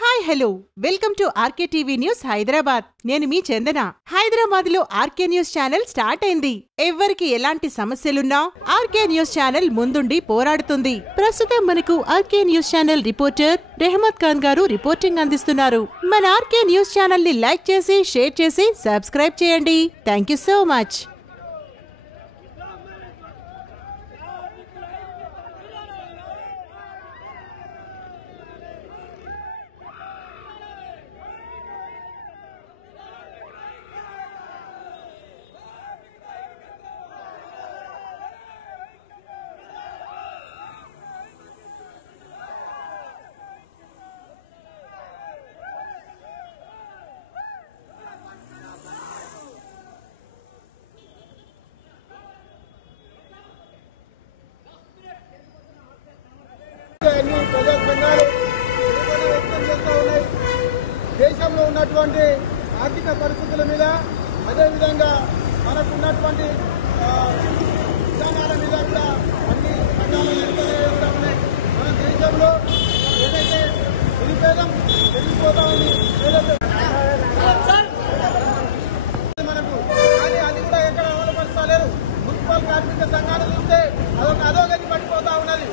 Hi hello welcome to RK TV news Hyderabad. నేను మీ చందన. హైదరాబాద్ లో ఆర్కే న్యూస్ ఛానల్ స్టార్ట్ అయింది. ఎవరికి ఎలాంటి సమస్యలున్నా ఆర్కే న్యూస్ ఛానల్ ముందుండి పోరాడుతుంది. ప్రస్తుతం మనకు RK news channel reporter Rehmat Khan గారు రిపోర్టింగ్ అందిస్తున్నారు. మన ఆర్కే న్యూస్ ఛానల్ ని లైక్ చేసి షేర్ చేసి సబ్స్క్రైబ్ చేయండి. Thank you so much. ప్రజా సంఘాలు వ్యక్తం చేస్తూ ఉన్నాయి. దేశంలో ఉన్నటువంటి ఆర్థిక పరిస్థితుల మీద, అదేవిధంగా మనకున్నటువంటి విధానాల మీద కూడా అన్ని సంఘాలు నిరసన ఉన్నాయి. మన దేశంలో ఏదైతే నిరుపేదం పెరిగిపోతా ఉంది, ఏదైతే మనకు కానీ అది కూడా ఎక్కడ అమలుపరుస్తలేరు. మున్సిపల్ కార్మిక సంఘాలు చూస్తే అదొక అధోగతి పడిపోతా ఉన్నది.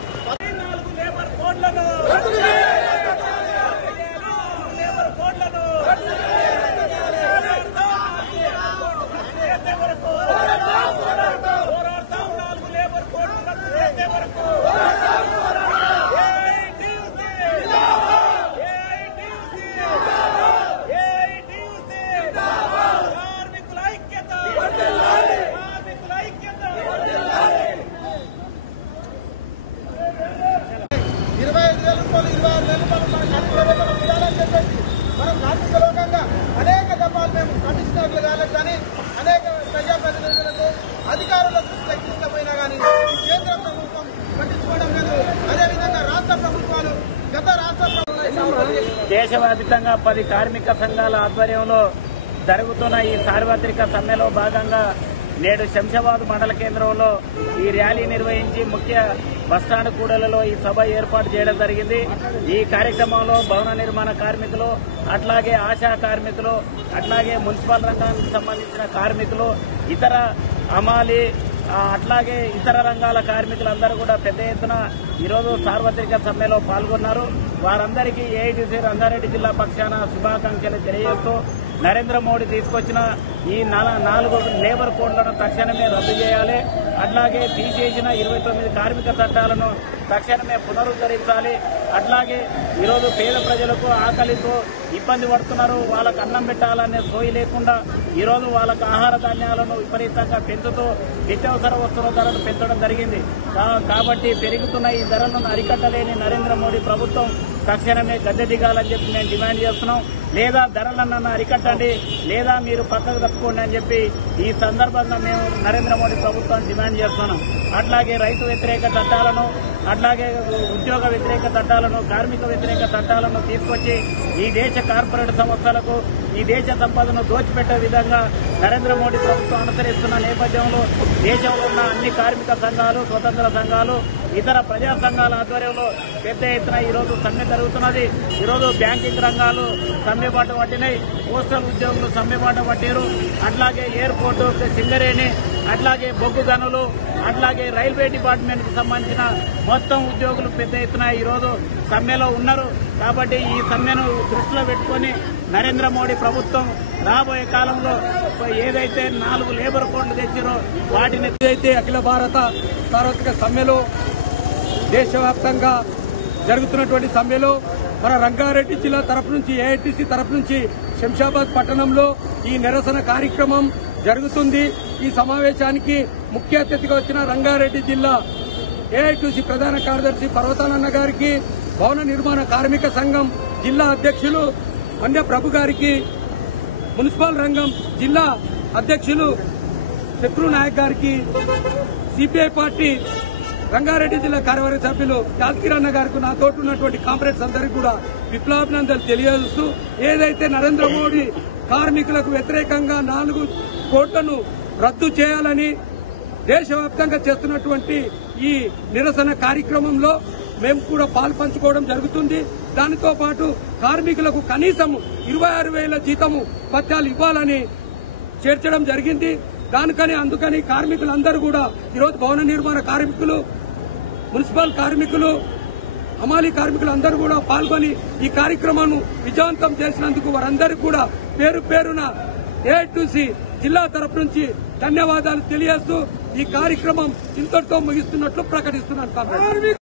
మనం కార్మిక లోకంగా అనేక దఫాలు మేము కమిషనర్లు కాలేదు కానీ అనేక ప్రజాప్రతినిధులకు అధికారులకు ప్రయత్నించకపోయినా కానీ కేంద్ర ప్రభుత్వం పట్టించుకోవడం లేదు. అదేవిధంగా రాష్ట్ర ప్రభుత్వాలు గత రాష్ట్ర దేశవ్యాప్తంగా 10 కార్మిక సంఘాల ఆధ్వర్యంలో జరుగుతున్న ఈ సార్వత్రిక సమ్మెలో భాగంగా నేడు శంషాబాద్ మండల కేంద్రంలో ఈ ర్యాలీ నిర్వహించి ముఖ్య బస్టాండ్ కూడలలో ఈ సభ ఏర్పాటు చేయడం జరిగింది. ఈ కార్యక్రమంలో భవన నిర్మాణ కార్మికులు, అట్లాగే ఆశా కార్మికులు, అట్లాగే మున్సిపల్ రంగానికి సంబంధించిన కార్మికులు, ఇతర అమాలి, అట్లాగే ఇతర రంగాల కార్మికులందరూ కూడా పెద్ద ఎత్తున ఈరోజు సార్వత్రిక సమ్మెలో పాల్గొన్నారు. వారందరికీ ఏఐటీసీ రంగారెడ్డి జిల్లా పక్షాన శుభాకాంక్షలు తెలియజేస్తూ నరేంద్ర మోడీ తీసుకొచ్చిన ఈ 4 లేబర్ కోడ్లను తక్షణమే రద్దు చేయాలి. అట్లాగే తీసేసిన 29 కార్మిక చట్టాలను తక్షణమే పునరుద్ధరించాలి. అట్లాగే ఈరోజు పేద ప్రజలకు ఆకలితో ఇబ్బంది పడుతున్నారు. వాళ్ళకు అన్నం పెట్టాలనే సోయి లేకుండా ఈరోజు వాళ్ళకు ఆహార ధాన్యాలను విపరీతంగా పెంచుతూ నిత్యావసర వస్తువుల ధరలు పెంచడం జరిగింది. కాబట్టి పెరుగుతున్న ఈ ధరలను అరికట్టలేని నరేంద్ర మోడీ ప్రభుత్వం తక్షణమే గద్దె దిగాలని చెప్పి మేము డిమాండ్ చేస్తున్నాం. లేదా ధరలన్న అరికట్టండి, లేదా మీరు పక్కకు తప్పుకోండి అని చెప్పి ఈ సందర్భంగా మేము నరేంద్ర మోడీ ప్రభుత్వాన్ని డిమాండ్ చేస్తున్నాం. అట్లాగే రైతు వ్యతిరేక చట్టాలను, అట్లాగే ఉద్యోగ వ్యతిరేక చట్టాలను, కార్మిక వ్యతిరేక చట్టాలను తీసుకొచ్చి ఈ దేశ కార్పొరేట్ సంస్థలకు ఈ దేశ సంపదను దోచిపెట్టే విధంగా నరేంద్ర మోడీ ప్రభుత్వం అనుసరిస్తున్న నేపథ్యంలో దేశంలో ఉన్న అన్ని కార్మిక సంఘాలు, స్వతంత్ర సంఘాలు, ఇతర ప్రజా సంఘాల ఆధ్వర్యంలో పెద్ద ఎత్తున ఈరోజు సమ్మె జరుగుతున్నది. ఈరోజు బ్యాంకింగ్ రంగాలు సమ్మెబాట పట్టినాయి, పోస్టల్ ఉద్యోగులు సమ్మెబాట పట్టారు, అట్లాగే ఎయిర్పోర్టు సింగరేణి, అట్లాగే బొగ్గు గనులు, అట్లాగే రైల్వే డిపార్ట్మెంట్ కు సంబంధించిన మొత్తం ఉద్యోగులు పెద్ద ఎత్తున ఈరోజు సమ్మెలో ఉన్నారు. కాబట్టి ఈ సమ్మెను దృష్టిలో పెట్టుకుని నరేంద్ర మోడీ ప్రభుత్వం రాబోయే కాలంలో ఏదైతే 4 లేబర్ కోడ్లు తెచ్చారో వాటిని ఏదైతే అఖిల భారత సార్వత్రిక సమ్మెలో దేశవ్యాప్తంగా జరుగుతున్నటువంటి సమ్మెలో మన రంగారెడ్డి జిల్లా తరపు నుంచి, ఏఐటీసీ తరపు నుంచి శంషాబాద్ పట్టణంలో ఈ నిరసన కార్యక్రమం జరుగుతుంది. ఈ సమావేశానికి ముఖ్య అతిథిగా వచ్చిన రంగారెడ్డి జిల్లా ఏఐటీసీ ప్రధాన కార్యదర్శి పర్వతానన్న గారికి, భవన నిర్మాణ కార్మిక సంఘం జిల్లా అధ్యక్షులు మన్య ప్రభు గారికి, మున్సిపల్ రంగం జిల్లా అధ్యక్షులు శత్రు నాయక్ గారికి, సిపిఐ పార్టీ రంగారెడ్డి జిల్లా కార్యవర్గ సభ్యులు యాదగిరన్న గారికి, నాతో ఉన్నటువంటి కాంప్రేడ్స్ అందరికీ కూడా విప్లవాభినందనలు తెలియజేస్తూ ఏదైతే నరేంద్ర మోడీ కార్మికులకు వ్యతిరేకంగా 4 కోట్లను రద్దు చేయాలని దేశవ్యాప్తంగా చేస్తున్నటువంటి ఈ నిరసన కార్యక్రమంలో మేము కూడా పాల్పంచుకోవడం జరుగుతుంది. దానితో పాటు కార్మికులకు కనీసం 26,000 జీతము భత్యాలు ఇవ్వాలని చేర్చడం జరిగింది. అందుకని కార్మికులందరూ కూడా ఈరోజు భవన నిర్మాణ కార్మికులు, మున్సిపల్ కార్మికులు, హమాలీ కార్మికులు అందరూ కూడా పాల్గొని ఈ కార్యక్రమాన్ని విజయవంతం చేసినందుకు వారందరికీ కూడా పేరు పేరున ఏఐటీసీ జిల్లా తరపు నుంచి ధన్యవాదాలు తెలియజేస్తూ ఈ కార్యక్రమం ఇంతటితో ముగిస్తున్నట్లు ప్రకటిస్తున్నాను.